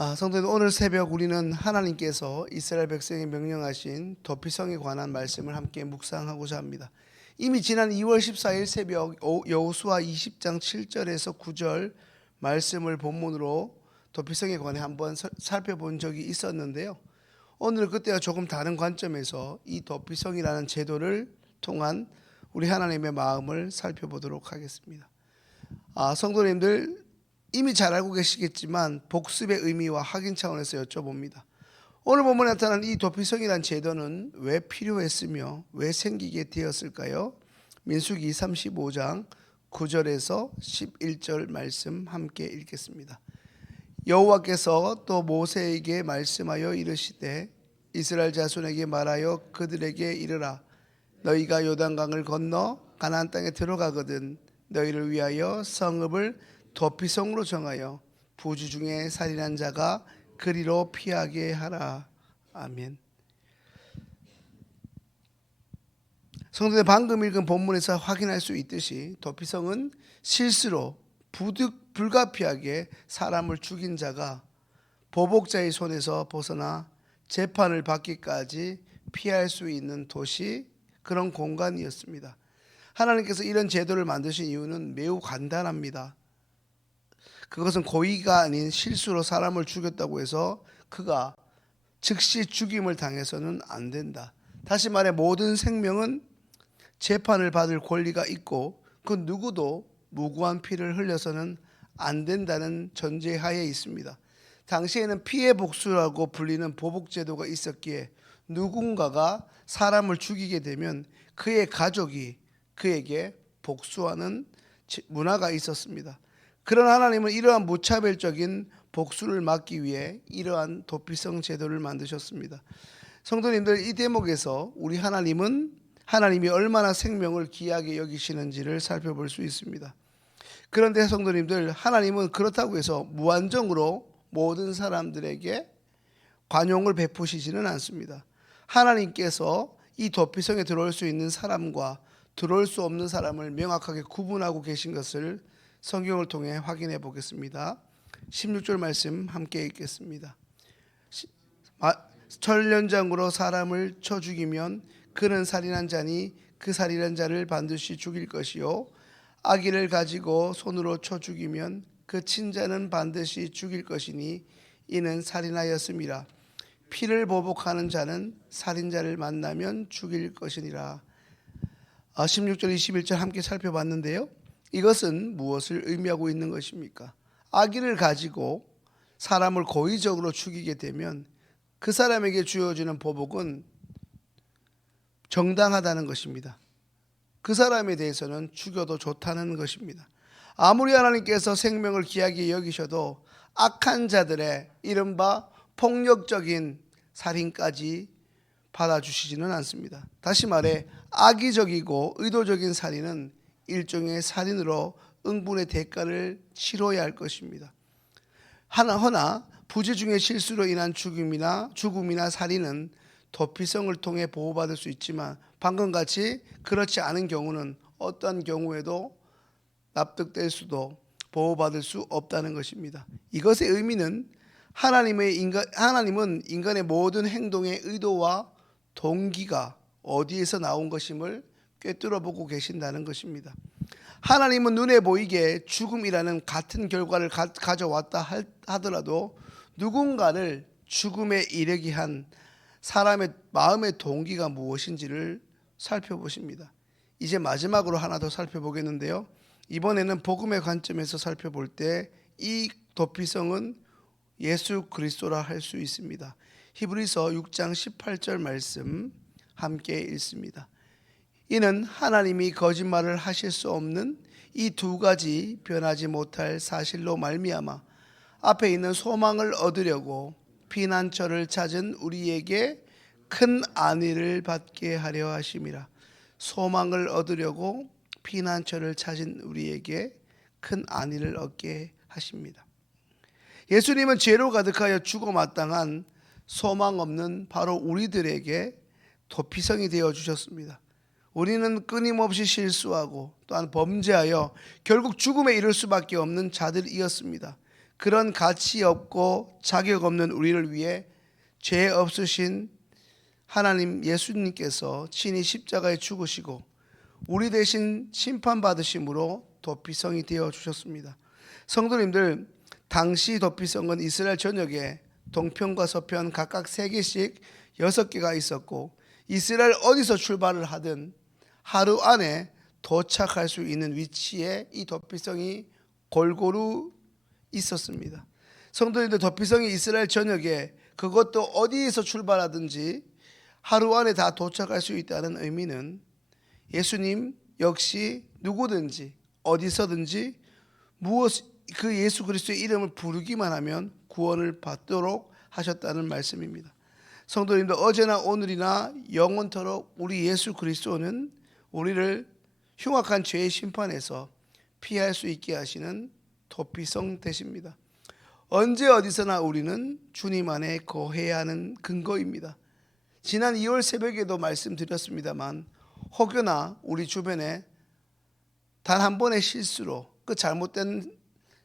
성도님, 오늘 새벽 우리는 하나님께서 이스라엘 백성에 명령하신 도피성에 관한 말씀을 함께 묵상하고자 합니다. 이미 지난 2월 14일 새벽 여호수아 20장 7절에서 9절 말씀을 본문으로 도피성에 관해 한번 살펴본 적이 있었는데요. 오늘 그때와 조금 다른 관점에서 이 도피성이라는 제도를 통한 우리 하나님의 마음을 살펴보도록 하겠습니다. 성도님들, 이미 잘 알고 계시겠지만 복습의 의미와 확인 차원에서 여쭤봅니다. 오늘 본문에 나타난 이 도피성이란 제도는 왜 필요했으며 왜 생기게 되었을까요? 민수기 35장 9절에서 11절 말씀 함께 읽겠습니다. 여호와께서 또 모세에게 말씀하여 이르시되 이스라엘 자손에게 말하여 그들에게 이르라. 너희가 요단강을 건너 가나안 땅에 들어가거든 너희를 위하여 성읍을 도피성으로 정하여 부주 중에 살인한 자가 그리로 피하게 하라. 아멘. 성도들, 방금 읽은 본문에서 확인할 수 있듯이 도피성은 실수로 불가피하게 사람을 죽인 자가 보복자의 손에서 벗어나 재판을 받기까지 피할 수 있는 도시, 그런 공간이었습니다. 하나님께서 이런 제도를 만드신 이유는 매우 간단합니다. 그것은 고의가 아닌 실수로 사람을 죽였다고 해서 그가 즉시 죽임을 당해서는 안 된다. 다시 말해, 모든 생명은 재판을 받을 권리가 있고 그 누구도 무고한 피를 흘려서는 안 된다는 전제하에 있습니다. 당시에는 피해 복수라고 불리는 보복제도가 있었기에 누군가가 사람을 죽이게 되면 그의 가족이 그에게 복수하는 문화가 있었습니다. 그러나 하나님은 이러한 무차별적인 복수를 막기 위해 이러한 도피성 제도를 만드셨습니다. 성도님들, 이 대목에서 우리 하나님이 얼마나 생명을 귀하게 여기시는지를 살펴볼 수 있습니다. 그런데 성도님들, 하나님은 그렇다고 해서 무한정으로 모든 사람들에게 관용을 베푸시지는 않습니다. 하나님께서 이 도피성에 들어올 수 있는 사람과 들어올 수 없는 사람을 명확하게 구분하고 계신 것을 성경을 통해 확인해 보겠습니다. 16절 말씀 함께 읽겠습니다. 철련장으로 사람을 쳐 죽이면 그는 살인한 자니 그 살인한 자를 반드시 죽일 것이요 아기를 가지고 손으로 쳐 죽이면 그 친자는 반드시 죽일 것이니 이는 살인하였음이라. 피를 보복하는 자는 살인자를 만나면 죽일 것이니라. 16절 21절 함께 살펴봤는데요. 이것은 무엇을 의미하고 있는 것입니까? 아기를 가지고 사람을 고의적으로 죽이게 되면 그 사람에게 주어지는 보복은 정당하다는 것입니다. 그 사람에 대해서는 죽여도 좋다는 것입니다. 아무리 하나님께서 생명을 귀하게 여기셔도 악한 자들의 이른바 폭력적인 살인까지 받아주시지는 않습니다. 다시 말해, 악의적이고 의도적인 살인은 일종의 살인으로 응분의 대가를 치러야 할 것입니다. 허나 부재 중의 실수로 인한 죽음이나 살인은 도피성을 통해 보호받을 수 있지만 방금 같이 그렇지 않은 경우는 어떠한 경우에도 납득될 수도 보호받을 수 없다는 것입니다. 이것의 의미는 하나님은 인간의 모든 행동의 의도와 동기가 어디에서 나온 것임을 꿰뚫어 보고 계신다는 것입니다. 하나님은 눈에 보이게 죽음이라는 같은 결과를 가져왔다 하더라도 누군가를 죽음에 이르게 한 사람의 마음의 동기가 무엇인지를 살펴보십니다. 이제 마지막으로 하나 더 살펴보겠는데요. 이번에는 복음의 관점에서 살펴볼 때 이 도피성은 예수 그리스도라 할 수 있습니다. 히브리서 6장 18절 말씀 함께 읽습니다. 이는 하나님이 거짓말을 하실 수 없는 이 두 가지 변하지 못할 사실로 말미암아 앞에 있는 소망을 얻으려고 피난처를 찾은 우리에게 큰 안위를 받게 하려 하심이라. 소망을 얻으려고 피난처를 찾은 우리에게 큰 안위를 얻게 하십니다. 예수님은 죄로 가득하여 죽어 마땅한 소망 없는 바로 우리들에게 도피성이 되어 주셨습니다. 우리는 끊임없이 실수하고 또한 범죄하여 결국 죽음에 이를 수밖에 없는 자들이었습니다. 그런 가치 없고 자격 없는 우리를 위해 죄 없으신 하나님 예수님께서 친히 십자가에 죽으시고 우리 대신 심판받으심으로 도피성이 되어 주셨습니다. 성도님들, 당시 도피성은 이스라엘 전역에 동편과 서편 각각 3개씩 6개가 있었고 이스라엘 어디서 출발을 하든 하루 안에 도착할 수 있는 위치에 이 도피성이 골고루 있었습니다. 성도님들, 도피성이 이스라엘 전역에 그것도 어디에서 출발하든지 하루 안에 다 도착할 수 있다는 의미는 예수님 역시 누구든지 어디서든지 그 예수 그리스도의 이름을 부르기만 하면 구원을 받도록 하셨다는 말씀입니다. 성도님들, 어제나 오늘이나 영원토록 우리 예수 그리스도는 우리를 흉악한 죄의 심판에서 피할 수 있게 하시는 도피성 되십니다. 언제 어디서나 우리는 주님 안에 거해야 하는 근거입니다. 지난 2월 새벽에도 말씀드렸습니다만 혹여나 우리 주변에 단 한 번의 실수로, 그 잘못된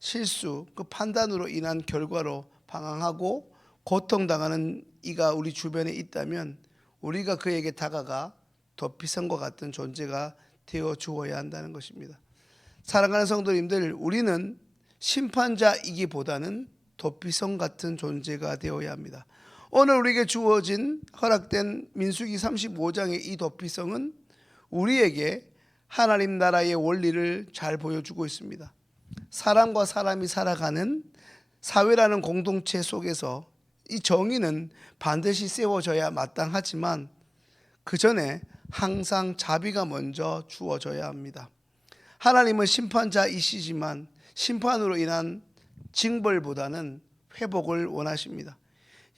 실수, 그 판단으로 인한 결과로 방황하고 고통당하는 이가 우리 주변에 있다면 우리가 그에게 다가가 도피성과 같은 존재가 되어 주어야 한다는 것입니다. 사랑하는 성도님들, 우리는 심판자이기보다는 도피성 같은 존재가 되어야 합니다. 오늘 우리에게 주어진 허락된 민수기 35장의 이 도피성은 우리에게 하나님 나라의 원리를 잘 보여주고 있습니다. 사람과 사람이 살아가는 사회라는 공동체 속에서 이 정의는 반드시 세워져야 마땅하지만 그 전에 항상 자비가 먼저 주어져야 합니다. 하나님은 심판자이시지만 심판으로 인한 징벌보다는 회복을 원하십니다.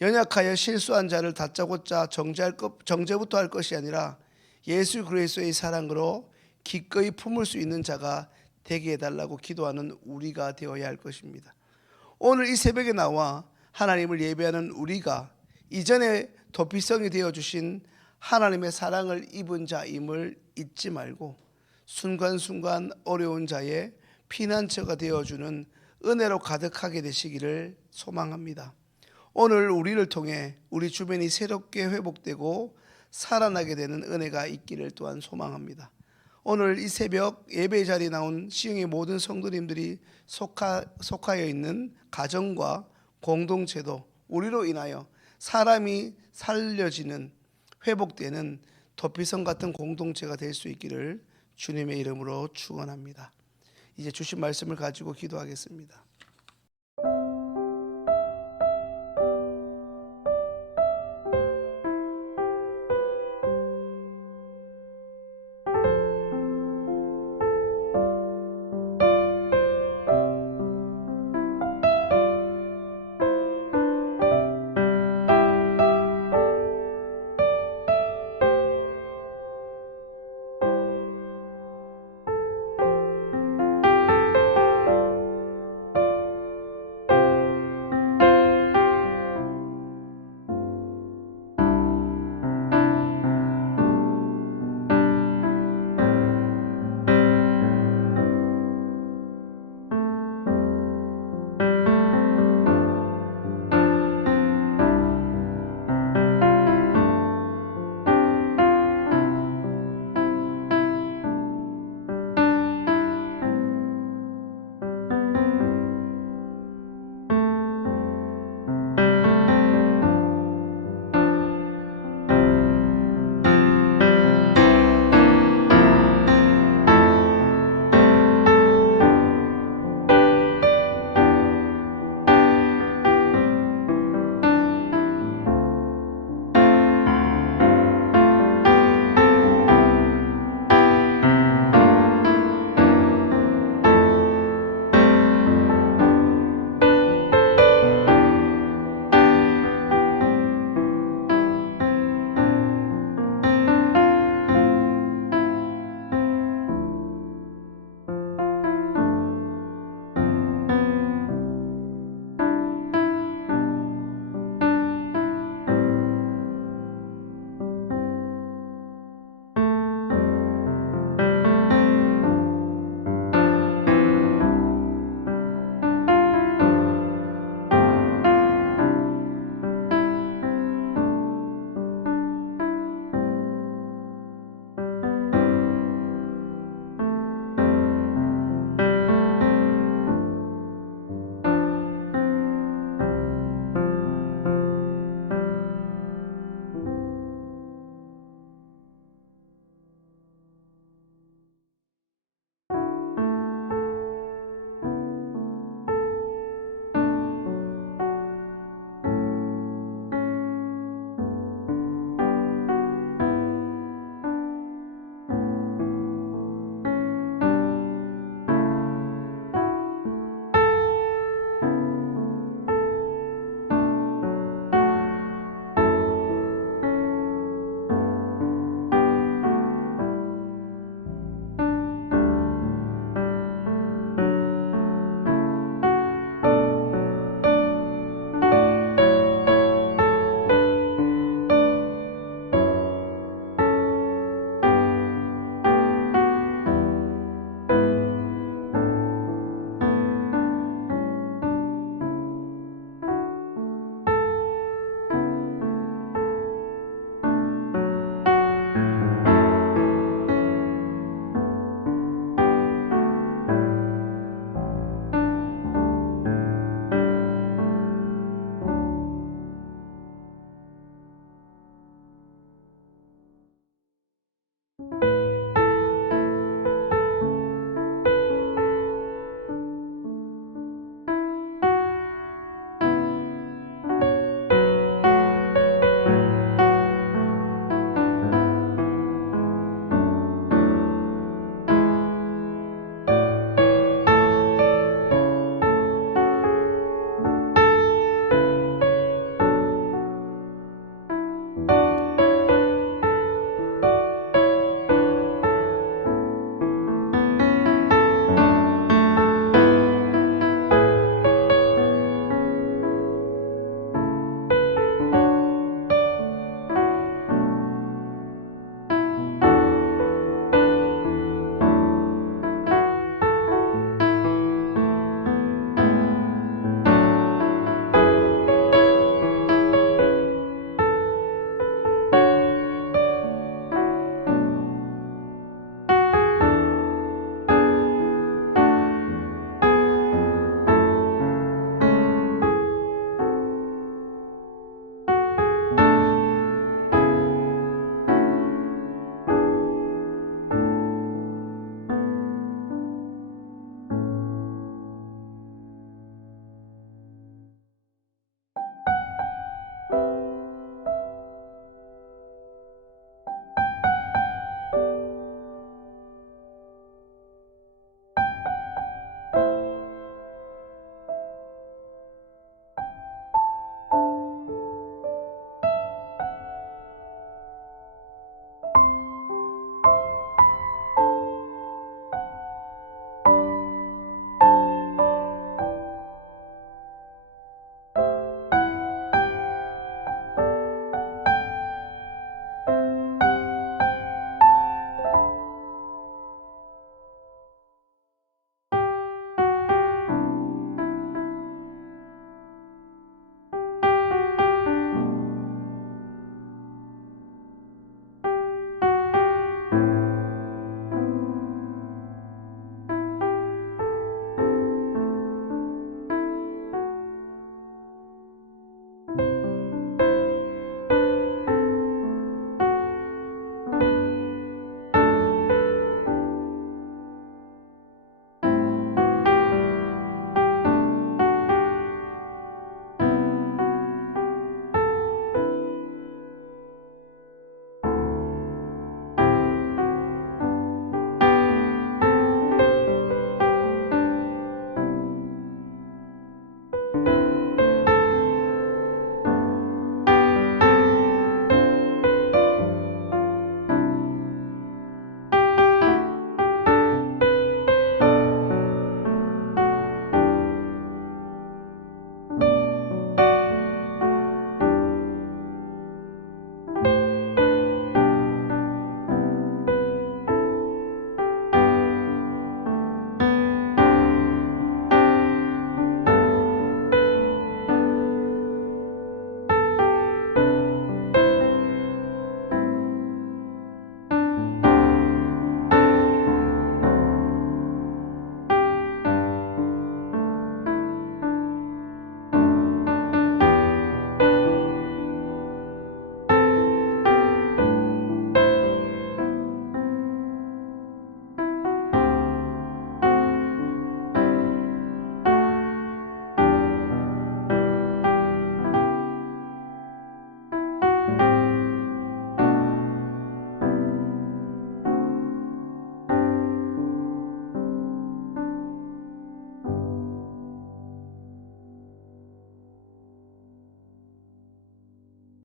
연약하여 실수한 자를 다짜고짜 정죄부터 할 것이 아니라 예수 그리스도의 사랑으로 기꺼이 품을 수 있는 자가 되게 해달라고 기도하는 우리가 되어야 할 것입니다. 오늘 이 새벽에 나와 하나님을 예배하는 우리가 이전에 도피성이 되어주신 하나님의 사랑을 입은 자임을 잊지 말고 순간순간 어려운 자의 피난처가 되어주는 은혜로 가득하게 되시기를 소망합니다. 오늘 우리를 통해 우리 주변이 새롭게 회복되고 살아나게 되는 은혜가 있기를 또한 소망합니다. 오늘 이 새벽 예배 자리에 나온 시흥의 모든 성도님들이 속하여 있는 가정과 공동체도 우리로 인하여 사람이 살려지는, 회복되는 도피성 같은 공동체가 될 수 있기를 주님의 이름으로 축원합니다. 이제 주신 말씀을 가지고 기도하겠습니다.